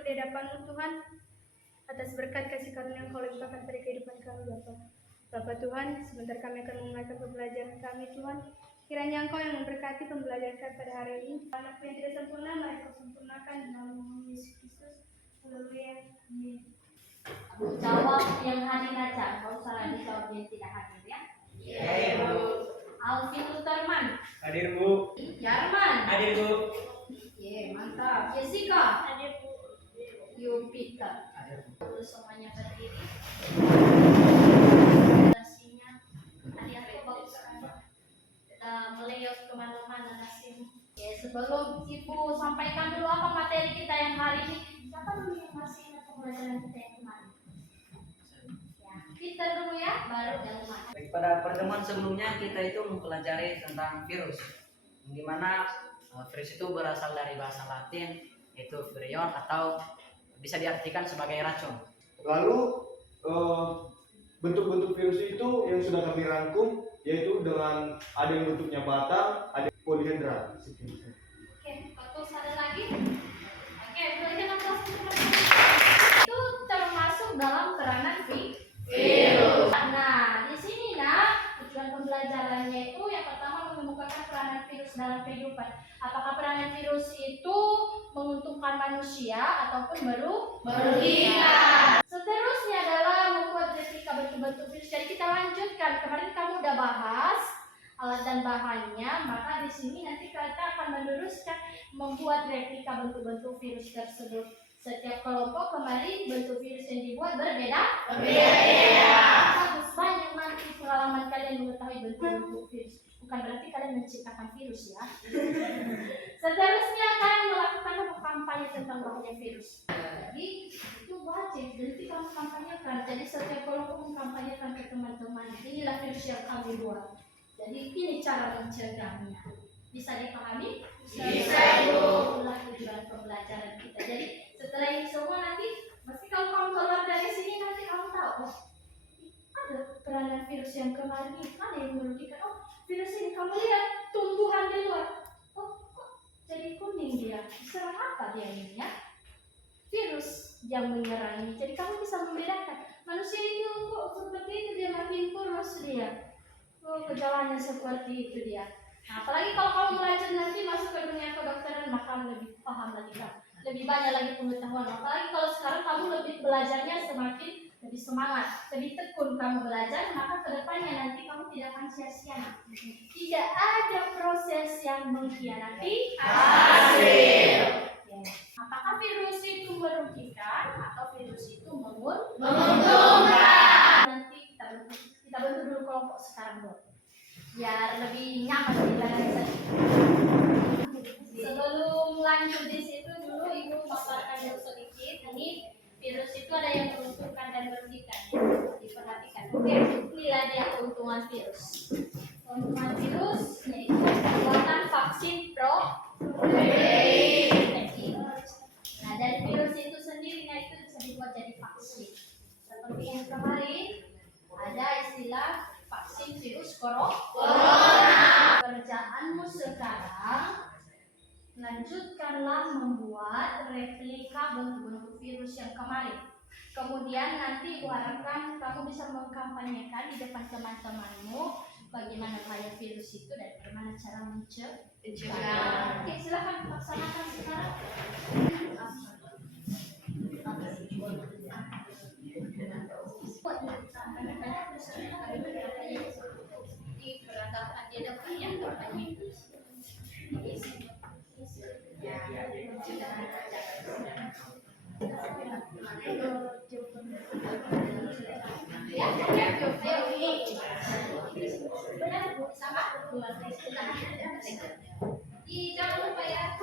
bersyukur di hadapan-Mu Tuhan atas berkat kasih karunia yang Kau limpahkan pada kehidupan kami Bapa. Bapa Tuhan, sebentar kami akan memulaikan pembelajaran kami Tuhan. Kiranya Engkau yang memberkati pembelajaran kami pada hari ini. Anakku yang tidak sempurna, mari Kau sempurnakan di nama Yesus Kristus. Haleluya. Amin. Jawab yang hadir aja, kalau salah dijawab yang tidak hadir ya. Iya, Ibu. Alvin Utarman. Hadir, Bu. Jarman. Hadir, Bu. Ye, mantap. Jessica. Hadir Bu. Yupita. Hadir, Bu. Lalu semuanya berdiri. Nasinya, hadiahnya bagus sekali. Kita melihat kemana-mana nasinya. Ya, sebelum Ibu sampaikan dulu apa materi kita yang hari ini, siapa dulu yang masih ingat pembelajaran kita yang kemarin? Ya, kita dulu ya, baru yang kemarin. Baik, pada pertemuan sebelumnya kita itu mempelajari tentang virus, di mana virus itu berasal dari bahasa Latin, yaitu virion atau bisa diartikan sebagai racun. Lalu bentuk-bentuk virus itu yang sudah kami rangkum, yaitu dengan ada yang bentuknya batang, ada yang polihedra. Oke, fokus ada lagi. Oke, belajar kelas itu termasuk dalam peranan virus. Nah, di sini tujuan pembelajarannya itu yang pertama mengemukakan peranan virus dalam kehidupan. Apakah peranan virus itu menguntungkan manusia ataupun merugikan? Seterusnya adalah membuat replika bentuk-bentuk virus. Jadi kita lanjutkan. Kemarin kamu udah bahas alat dan bahannya, maka di sini nanti kita akan meneruskan membuat replika bentuk-bentuk virus tersebut. Setiap kelompok kemarin bentuk virus yang dibuat berbeda. Harus banyak nanti pengalaman kalian mengetahui bentuk-bentuk virus. Bukan berarti kalian menciptakan virus ya. Seterusnya kalian melakukan kampanye tentang bahaya virus. Jadi itu wajib. Jadi kamu kampanyekan. Jadi setiap kelompok mengkampanyekan ke teman-teman. Inilah virus yang kami buat. Jadi ini cara mencegahnya. Bisa dipahami? Bisa, Ibu. Itulah tujuan pembelajaran kita. Jadi setelah ini semua nanti, pasti kalau kamu keluar dari sini nanti kamu tahu, oh, ada peranan virus yang kemarin ini, ada yang merugikan. Oh, virus ini kamu lihat tumbuhan di luar. Oh, kok jadi kuning dia? Serang apa dia ini ya? Virus yang menyerang ini. Jadi kamu bisa membedakan. Manusia ini kok seperti itu, dia makin kurus dia. Oh, gejalanya seperti itu dia. Nah, apalagi kalau kamu belajar nanti masuk ke dunia kedokteran, maka lebih paham lagi kan, lebih banyak lagi pengetahuan. Apalagi kalau sekarang kamu lebih belajarnya semakin lebih semangat, lebih tekun kamu belajar, maka kedepannya nanti kamu tidak akan sia-sia. Tidak ada proses yang mengkhianati hasil. Ya. Apakah virus itu merugikan atau virus itu menguntungkan? Nanti kita bentuk dulu kelompok sekarang dulu, biar lebih nyaman dijalani. Sebelum lanjut di situ dulu Ibu paparkan dulu sedikit. Ini virus itu ada yang menguntungkan dan merugikan. Diperhatikan. Oke, inilah dia keuntungan virus. Keuntungan virus yaitu pembuatan vaksin protein. Nah, dari virus itu sendiri itu bisa dibuat jadi vaksin. Seperti yang kemarin ada istilah vaksin virus corona. Kerjaanmu sekarang, lanjutkanlah membuat replika bentuk-bentuk virus yang kemarin. Kemudian nanti harapkan kamu bisa mengkampanyekan di depan teman-temanmu bagaimana bahaya virus itu dan bagaimana cara mencegah. Oke, silakan laksanakan sekarang. Jangan lupa ya.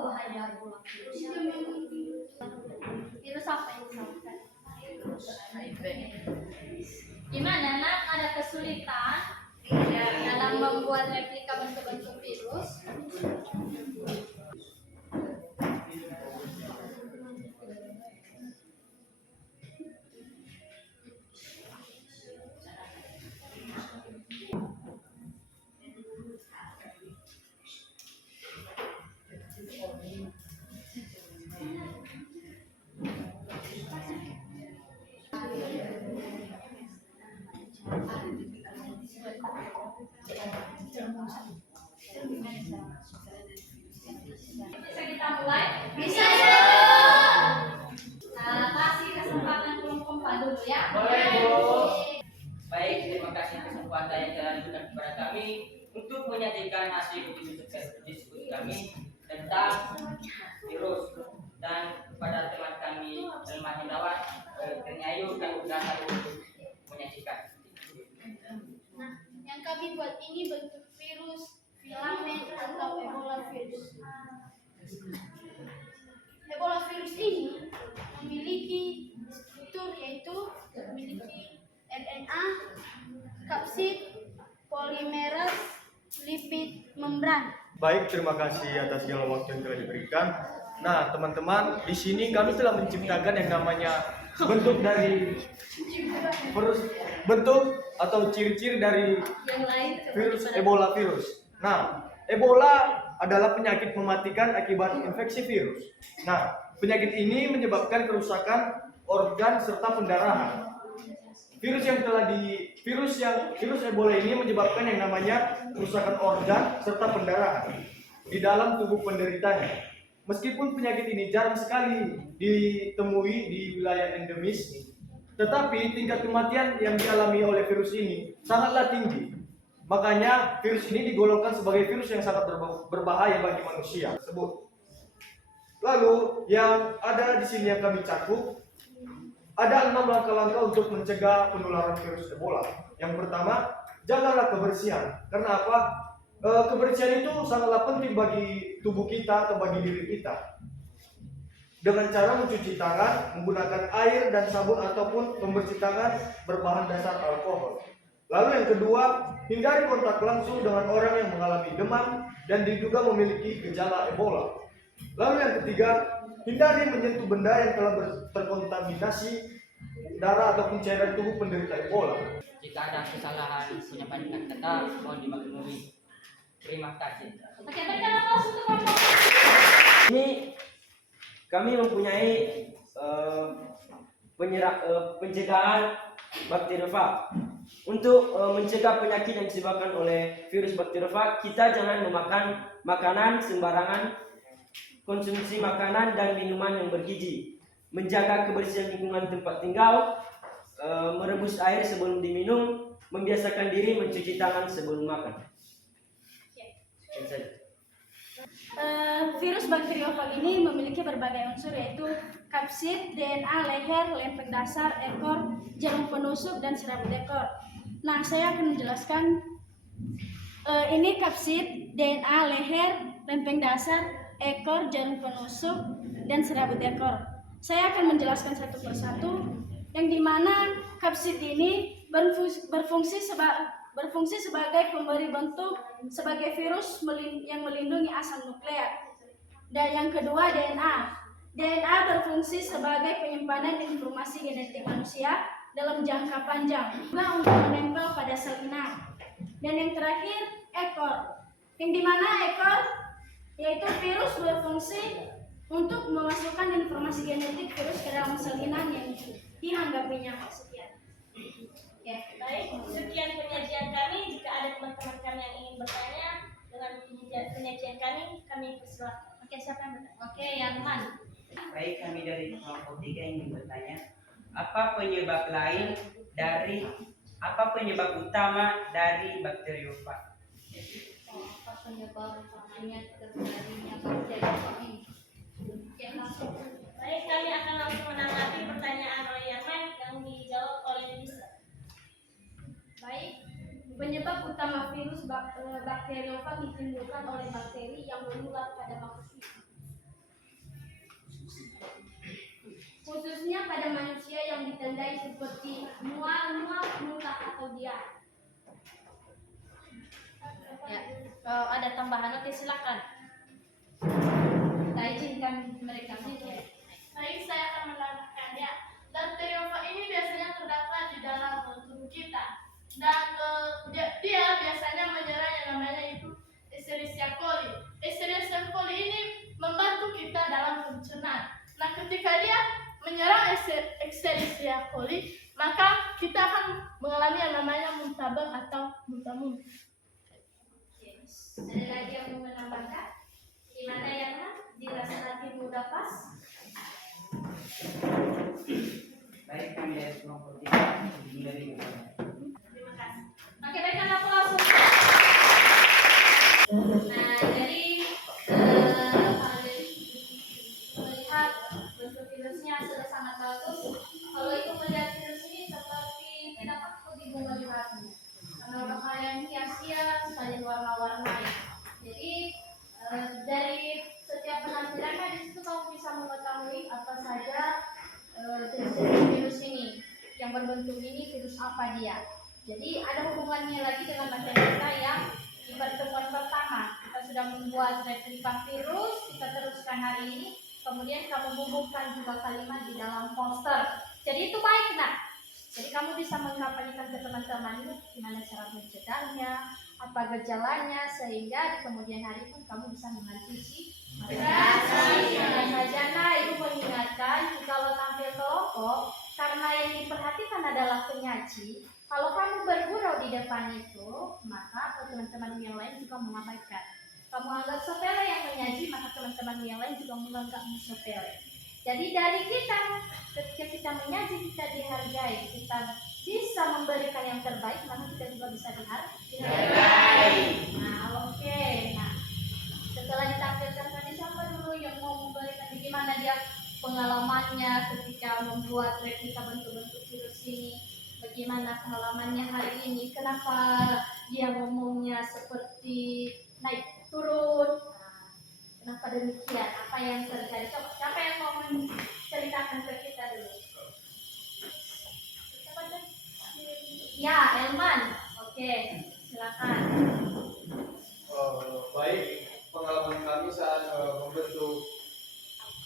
Bahaya virus apa yang disebutkan? Gimana nak, ada kesulitan dalam membuat replika bentuk-bentuk virus? masih ikuti diskusi kami tentang virus, dan kepada teman kami Elma Hindawan, Kenyayu dan udah untuk menyaksikan. Nah, yang kami buat ini bentuk virus filamen atau Ebola virus. Ebola virus ini memiliki struktur yaitu memiliki RNA, kapsid, polimeras, lipid, membran. Baik, terima kasih atas segala waktu yang telah diberikan. Nah, teman-teman, di sini kami telah menciptakan yang namanya bentuk dari bentuk atau ciri-ciri dari Yang lain virus Ebola virus. Nah, Ebola adalah penyakit mematikan akibat infeksi virus. Nah, penyakit ini menyebabkan kerusakan organ serta pendarahan. Virus Ebola ini menyebabkan yang namanya kerusakan organ serta pendarahan di dalam tubuh penderitanya. Meskipun penyakit ini jarang sekali ditemui di wilayah endemis, tetapi tingkat kematian yang dialami oleh virus ini sangatlah tinggi. Makanya virus ini digolongkan sebagai virus yang sangat berbahaya bagi manusia tersebut. Lalu yang ada di sini yang kami cakup, ada 6 langkah-langkah untuk mencegah penularan virus Ebola. Yang pertama, jagalah kebersihan. Karena apa? Kebersihan itu sangatlah penting bagi tubuh kita atau bagi diri kita. Dengan cara mencuci tangan, menggunakan air dan sabun ataupun pembersih tangan berbahan dasar alkohol. Lalu yang kedua, hindari kontak langsung dengan orang yang mengalami demam dan diduga memiliki gejala Ebola. Lalu yang ketiga, hindari menyentuh benda yang telah terkontaminasi darah ataupun cairan tubuh penderita Ebola. Jika ada kesalahan penyampaian kata, mohon dimaklumi. Terima kasih. Oke, berikan aplaus untuk kelompok. Ini kami mempunyai pencegahan bakteriofag. Untuk mencegah penyakit yang disebabkan oleh virus bakteriofag, kita jangan memakan makanan sembarangan, konsumsi makanan dan minuman yang bergizi, menjaga kebersihan lingkungan tempat tinggal, merebus air sebelum diminum, membiasakan diri mencuci tangan sebelum makan. Virus bakteriofag ini memiliki berbagai unsur yaitu kapsid, DNA, leher, lempeng dasar, ekor, jarum penusuk, dan serabut ekor. Nah, saya akan menjelaskan ini kapsid, DNA, leher, lempeng dasar, ekor, jarum penusuk, dan serabut ekor. Saya akan menjelaskan satu persatu, yang dimana kapsid ini berfungsi sebagai pemberi bentuk sebagai virus yang melindungi asam nukleat. Dan yang kedua, DNA. DNA berfungsi sebagai penyimpanan informasi genetik manusia dalam jangka panjang, juga untuk menempel pada sel inang. Dan yang terakhir, ekor. Yang dimana ekor yaitu virus berfungsi untuk memasukkan informasi genetik virus ke dalam sel inang yang dihanggapinya. Sekian. Ya, baik. Sekian penyajian kami. Jika ada teman-teman kami yang ingin bertanya dengan penyajian kami persilahkan. Oke, siapa yang bertanya? Oke, Yanman. Baik, kami dari kelompok 3 ingin bertanya, apa penyebab utama dari bakteriofag? Apa penyebab utamanya terjadinya bakteriofag ini? Oke, langsung. Baik, kami akan langsung menanggapi pertanyaan oleh Yarman yang dijawab oleh Lisa. Baik, penyebab utama virus bakteriofag ditimbulkan oleh bakteri yang menular pada manusia. Khususnya pada manusia yang ditandai seperti mual, muntah atau diare. Ya, kalau ada tambahan oke silakan. Kita izinkan mereka bicara. Baik, saya akan menambahkannya. Bakteriofag ini biasanya terdapat di dalam tubuh kita. Dan dia biasanya menyerang yang namanya itu Escherichia coli. Escherichia coli ini membantu kita dalam pencernaan. Nah, ketika dia menyerang Escherichia coli, maka kita akan mengalami yang namanya muntabak atau muntamun. Ada lagi yang mau menambahkan? Gimana ya, Mas? Dirasa nanti mudah pas? Baik, kami dari kelompok 3 ingin Terima kasih. Oke, baikkan aplaus. virus apa dia. Jadi ada hubungannya lagi dengan materi kita yang di pertemuan pertama. Kita sudah membuat replika virus, kita teruskan hari ini. Kemudian kamu bubuhkan juga kalimat di dalam poster. Jadi itu baik, nak. Jadi kamu bisa mengkampanyekan ke teman-temanmu gimana cara mencegahnya, apa gejalanya, sehingga di kemudian hari pun kamu bisa mengantisipasi. Sarjana, ibu mengingatkan kalau tampil kelompok, karena yang diperhatikan adalah penyaji. Kalau kamu bergurau di depan itu, maka teman-teman yang lain juga mengabaikan. Kamu anggap sepele yang menyaji, maka teman-teman yang lain juga menganggapmu sepele. Jadi dari kita, ketika kita menyaji, kita dihargai, kita bisa memberikan yang terbaik, maka kita juga bisa dihargai. Nah, oke. Nah, setelah ditampilkan tadi, siapa dulu yang mau memberikan bagaimana dia pengalamannya ketika membuat replika bentuk-bentuk virus ini? Bagaimana pengalamannya hari ini? Kenapa dia ngomongnya seperti naik turun? Kenapa demikian? Apa yang terjadi? Coba, siapa yang mau menceritakan ke kita dulu? Ya, Elman. Oke, silakan. Baik, pengalaman kami saat membentuk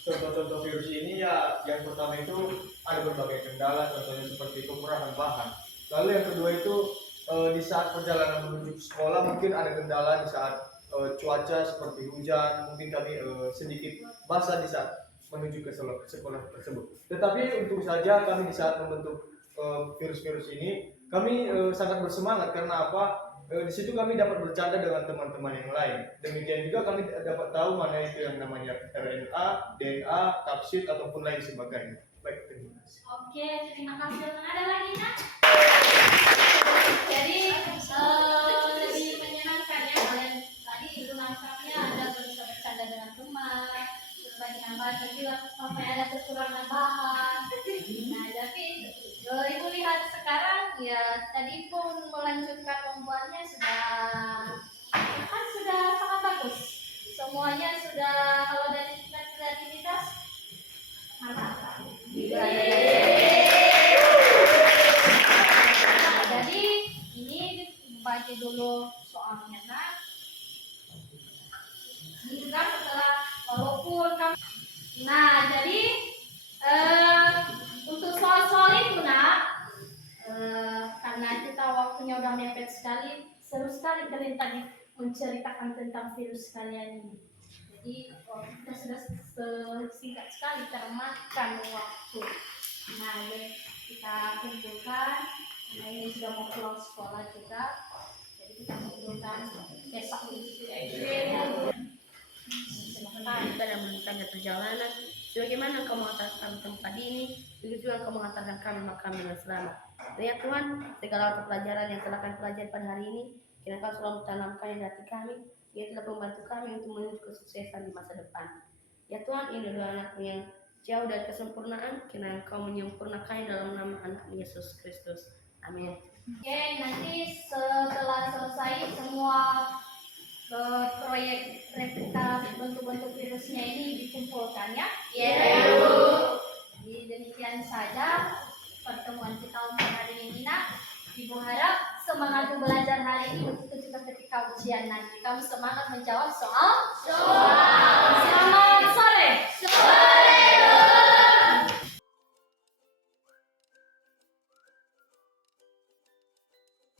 contoh-contoh virus ini ya, yang pertama itu ada berbagai kendala, contohnya seperti kekurangan bahan. Lalu yang kedua itu di saat perjalanan menuju sekolah mungkin ada kendala di saat cuaca seperti hujan, mungkin kami sedikit basah di saat menuju ke sekolah tersebut. Tetapi untung saja kami di saat membentuk virus-virus ini, kami sangat bersemangat karena apa? Di situ kami dapat bercanda dengan teman-teman yang lain. Demikian juga kami dapat tahu mana itu yang namanya RNA, DNA, tafsir ataupun lain sebagainya. Baik, terima kasih. Oke, terima kasih. Ada lagi, Nak? Jadi lebih menyenangkan ya kalian tadi itu nangkapnya ada bisa bercanda dengan teman, berbagi nambah juga sampai ada kekurangan bahan. Nah, tapi ibu lihat sekarang ya tadi pun melanjutkan membuatnya sudah sangat bagus. Semuanya sudah kalau dari tingkat kreativitas mantap. Nah, jadi ini bagi dulu soalnya, Nak. Ini juga setelah walaupun kamu. Nah, jadi untuk soal-soal itu, Nak, karena kita waktunya udah mepet sekali, seru sekali kalian tadi menceritakan tentang virus kalian ini. Jadi kita sudah singkat sekali termakan waktu. Nah, kita kumpulkan. Nah, ini sudah mau pulang sekolah juga. Jadi kita kumpulkan besok ini. Kita dalam menentangnya perjalanan. Bagaimana kau mengantarkan tempat ini, begitu juga kau mengantarkan kami makam dengan selamat. Dan ya Tuhan, segala pelajaran yang telah kami pelajari pada hari ini, kiranya kau selalu tanamkan di hati kami, ia telah membantu kami untuk menuju kesuksesan di masa depan. Ya Tuhan, ini adalah anakmu yang jauh dari kesempurnaan, kiranya kau menyempurnakannya dalam nama anak Yesus Kristus. Amin. Oke, nanti setelah selesai semua proyek replika bentuk-bentuk virusnya ini dikumpulkan ya. Jadi demikian saja pertemuan kita untuk hari ini, Nak. Ibu harap semangat belajar hari ini untuk juga ketika ujian nanti kamu semangat menjawab soal